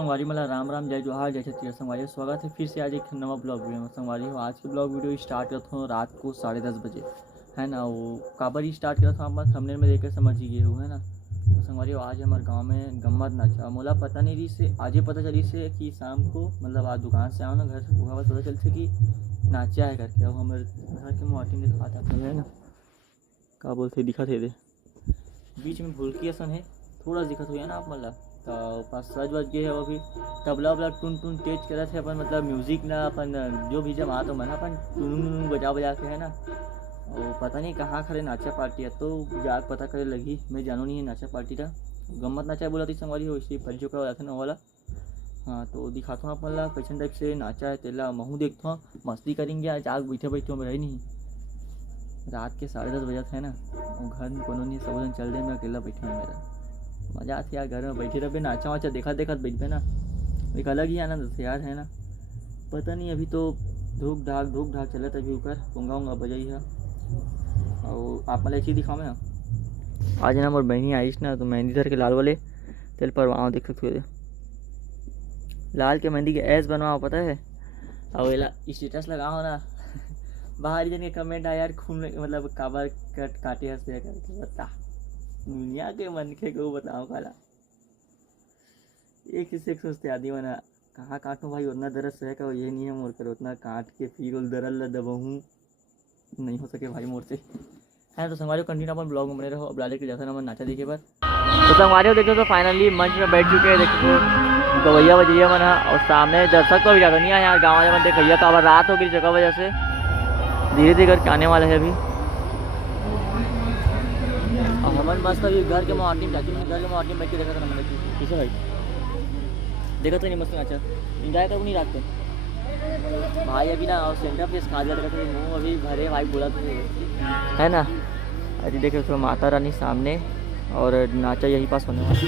संगवारी मला राम राम जय जोहार जय छत्तीसगढ़ संगवारी स्वागत है फिर से आज एक नवा ब्लॉग वीडियो में संगवारी हो। आज के ब्लॉग वीडियो स्टार्ट करता हूँ रात को 10:30 बजे है ना। वो काबर ही स्टार्ट करता हूँ आप थंबनेल में देख समझ ही गए हो है ना। तो संगवारी हो आज हमारे गांव में गम्मत नाचा मोला पता नहीं रही से आज ही पता चली से कि शाम को मतलब आज दुकान से आओ ना घर से वहाँ पता चलते कि नाचा है करके। अब हमारे घर के मोटिंग दिखाता है ना क्या बोलते दिखा थे दे बीच में भूल की असन है थोड़ा दिखत हुआ ना आप मतलब तो 5 बज गए है। अभी तबला वबला टुन टुन तेज करे थे अपन मतलब म्यूज़िक ना अपन जो भी जमा तो मना अपन टुन बजा बजा के है ना। और पता नहीं कहाँ खड़े नाचा पार्टी है तो जाग पता करे लगी मैं जानू नहीं है नाचा पार्टी का गम्मत नाचा बोला थी संगवारी हो इसी परिचय का वजह ना वाला। हाँ तो दिखाता हूँ अपन ला कैसे टाइप से नाचा है तेला महू देखता हूँ मस्ती करेंगे आज आग बैठे बैठे में रही नहीं। रात के 10:30 बजे है ना घर में कोनो नहीं सब जन चल रहे मैं अकेला बैठे हूँ मेरा मजा आती यार घर में बैठे रहे नाचा वाचा देखा देखा बैठ पे ना एक अलग ही आनंद से यार है ना। पता नहीं अभी तो धूप ढाक चला तभी ऊपर पोंगा उंगा बजाई है। और आप मतलब एक चीज़ दिखाओ ना आज ना मोर बहनी आईश ना तो मेहंदी धर के लाल वाले तेल पर वहाँ देख सकते हो लाल के मेहंदी के ऐस बनवाओ पता है। और स्टेटस लगाओ ना बाहर जन के कमेंट आया यार खून मतलब काबर काटे हंसते करके बता दुनिया के मन के को बताओ काला एक से एक सोचते आदि मना कहाँ काटूँ भाई उतना दर्द सह का ये नहीं है मोर कर उतना काट के फिर दर्द दबाऊँ नहीं हो सके भाई मोर से है। तो संगवारी कंटिन्यू अपन ब्लॉग में बने रहो। अब लाले के जैसा ना नाचा देखे पर तो संगवारी देखो तो फाइनली मंच में बैठ चुके हैं देखो गवैया बजैया मन और सामने दर्शक तो भी ज़्यादा नहीं आया यार गाँव में देखिए काबर रात हो गई जगह वजह से धीरे धीरे करके आने वाला है अभी। और हमन मस्त अभी घर के मोटिंग जाके घर के मोटिंग बैठ के देखा था ना मैंने किसे भाई देखा तो नहीं मस्त नाचा इंजॉय करूँ नहीं रात को भाई अभी ना और सेंटर प्लेस खा दिया देखा था मुँह अभी भरे भाई बोला तो है ना। अभी देखे तो माता रानी सामने और नाचा यही पास होने वाला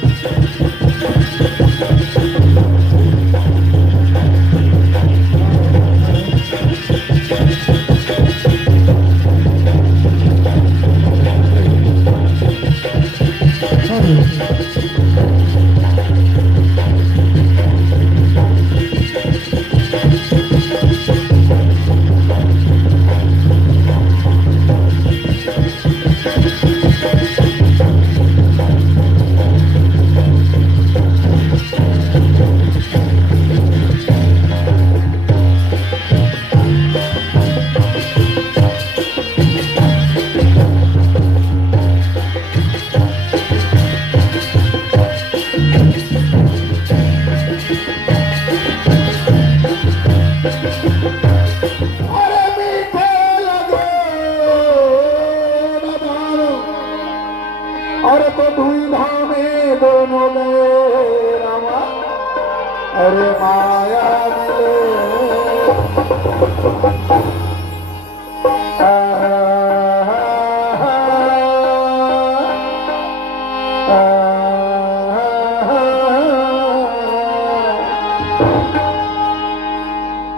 अरे तो दुविधा में दोनों गए रामा अरे माया मिले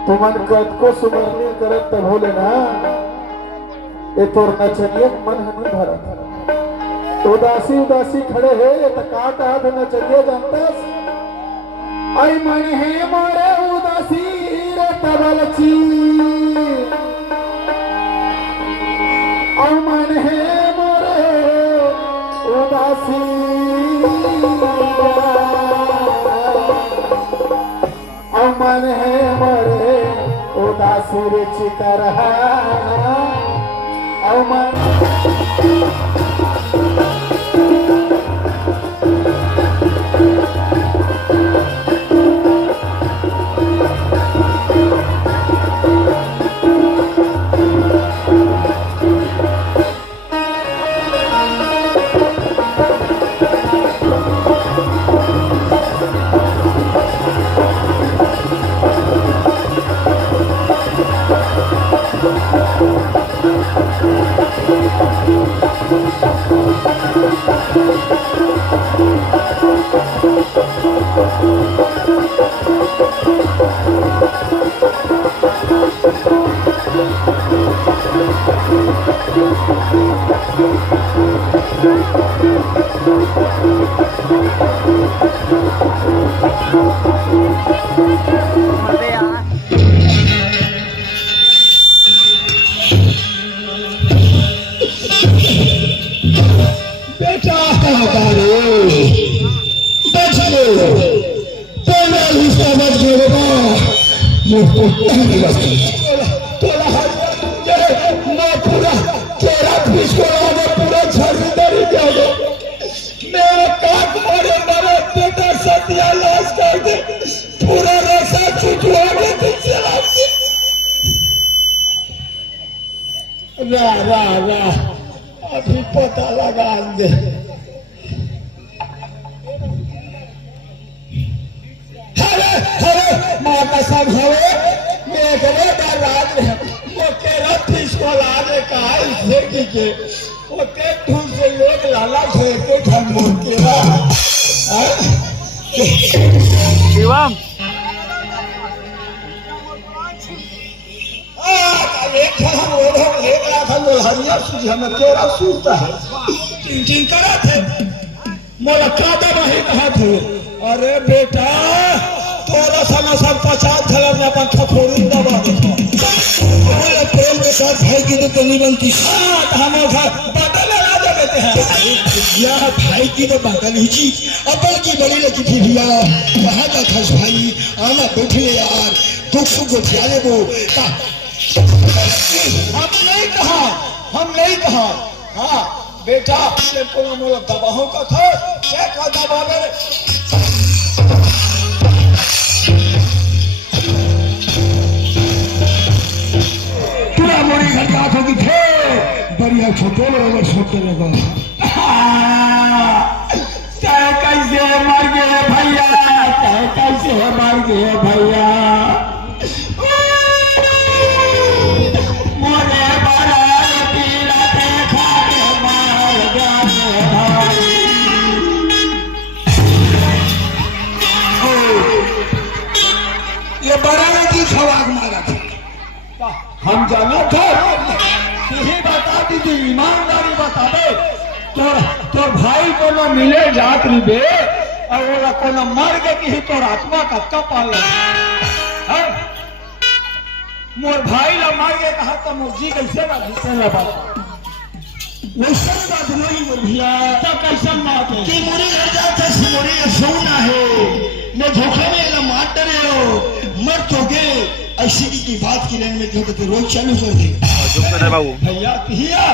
तुमन कद को सुमरनी करत तब हो लेना ये तोर नचनिए मन हमें भरत उदासी उदासी खड़े है ये तकाट हाथ न चलिए जानता आई मन है मोरे उदासी रे तबलची आई मन है मोरे उदासी आई मन है मोरे उदासी रे चितर आई मन वाह वाह वाह, अभी पता लगा दे। अरे अरे माता सब हवे मैं करे रात में वो केरा इसको लाने का इससे की वो के दूर से लोग लाला खोए के घर मोड़ केरा शिवम अरे बेटा तोरा समय सब 50 धरम में अपन खखोरी दबा प्रेम के साथ भाई की तो नहीं बनती। हम बदल लगा देते हैं यह भाई की तो बदल ही चीज अपन की बड़ी लगी थी भैया कहा था खस भाई आना बैठ ले यार दुख सुख को ध्यान वो हम नहीं कहा हाँ बेटा को दबाहों का था क्या कहा दबा मेरे मोरी घटना होगी थे बढ़िया छोटे लोग छोटे लोग कैसे मर गए भैया कैसे मर गए भैया मोरे बड़ा पीला देखा के मार गए ये बड़ा की छवाक मारा था हम जाना था यही बता दीजिए ईमानदारी बता दे तोर भाई को न मिले जात बे और वो को न मर के कि तोर आत्मा का कपाल मोर भाई ला मर के कहा तो मुर्जी कैसे ना वैसा बात नहीं मोर भैया तो कैसा बात है कि मोरी घर जाता मोरी सोना है न धोखे में न मार रहे हो मर तो गए ऐसी की बात की लाइन में जो तो रोज चालू कर दे बाबू भैया भैया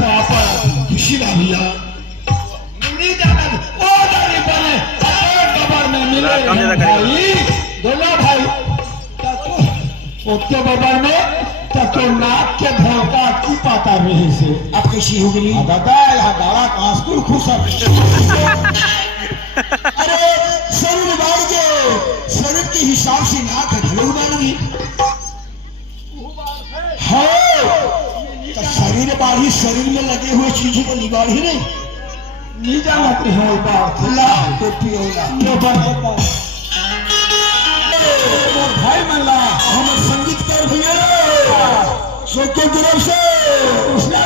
पापा खुशी ना भैया नहीं जाना ओ दारी बने कबर में मिले भाई बोला भाई ओके बबर में तो नाक के भौका की पाता रही से अब कैसी हो गई दादा यहाँ गाड़ा कांस्कुल खुश अरे शरीर बाढ़ के शरीर के हिसाब से नाक है लोग बाढ़ी तो शरीर बाढ़ी शरीर में लगे हुए चीजों को निबाढ़ी नहीं जानते हैं भाई मल्ला हम संगीत कर भैया सोचे तरफ से उसने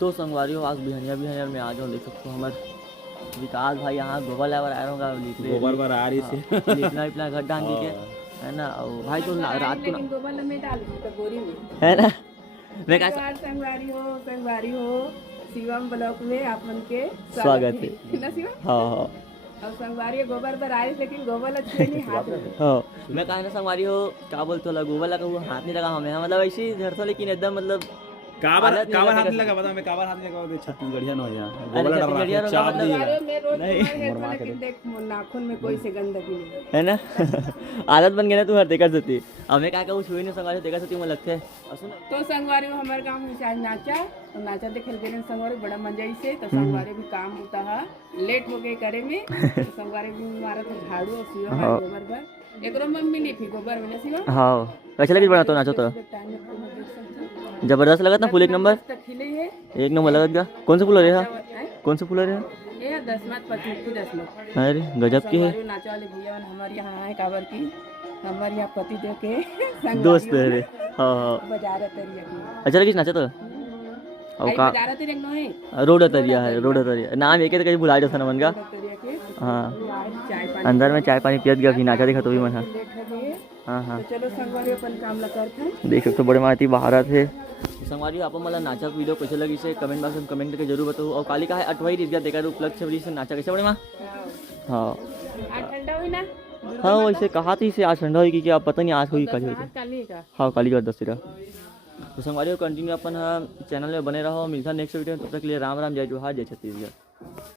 तो संगवारी हो आज बिहनिया में आ जाओ देख सकते हो हमारे विकास भाई यहाँ गोबर लावर आया होगा गोबर पर आ रही से लिखना घर डाल दी के है ना और भाई तो रात को गोबर में डाल तो गोरी में है ना मैं कहा संगवारी हो शिवम ब्लॉक में अपन के स्वागत है ना शिवम हाँ और संगवारी गोबर पर आए लेकिन गोबर अच्छे नहीं हाथ में हाँ मैं कहा ना संगवारी हो क्या बोलते हो गोबर लगा हुआ हाथ नहीं लगा हमें मतलब ऐसे ही धरता लेकिन एकदम मतलब काबर हाथ नहीं लगा बता मैं काबर हाथ नहीं लगा छत्तीसगढ़िया न हो यहाँ गोबर डर रहा है चाप अरे नहीं मैं रोज तुम्हारे लेकिन देख नाखून में कोई से गंदगी नहीं है ना आदत बन गई ना तू हर देखा सती हमें क्या कहूँ छुई नहीं संगवारी देखा सती मुझे लगता है सुन तो संगवारी हमारे गाँव में आज नाचा तो नाचा देखे गए संगवारी बड़ा मजा से तो संगवारी भी काम होता है लेट हो गए करे में तो संगवारी भी हमारा तो झाड़ू और सीवा गोबर पर एक मम्मी नहीं थी गोबर में सीवा हाँ कैसे लगी बना तो नाचो तो जबरदस्त लगत ना फूल एक नंबर एक नंबर लगत का कौन सा फूल है कौन सा फूल है ये 10 मत 25 10 अरे गजब की है नाचा वाले भैया हमारे यहाँ है काबर की हमारे यहाँ पति दे के दोस्त है रे हाँ हाँ बाजार तरिया की अच्छा लगी नाचा तो और का बाजार तरिया नो है रोड तरिया है रोड तरिया नाम एक है कहीं भुला जाता ना मन का हाँ अंदर में चाय पानी पियत गया भी नाचा देखा तो भी मन हाँ हाँ चलो संगवारी अपन काम ला करते हैं देख सकते बड़े माती भारत है संगवारी आप मला नाचा वीडियो कैसे लगी से कमेंट बॉक्स में कमेंट करके जरूर बताओ। और काली का है 8वां रिज गया देखा उपलक्ष्य से वजह से नाचा कैसे बड़े माँ। हाँ आज ठंडा हुई ना हाँ वैसे कहा थी से आज ठंडा होगी कि आप पता नहीं आज होगी कल होगी। काली का हाँ काली का दशहरा। तो संगवारी कंटिन्यू अपन चैनल में बने रहो। मिलता नेक्स्ट वीडियो में, तब तक के लिए राम राम, जय जोहार, जय छत्तीसगढ़।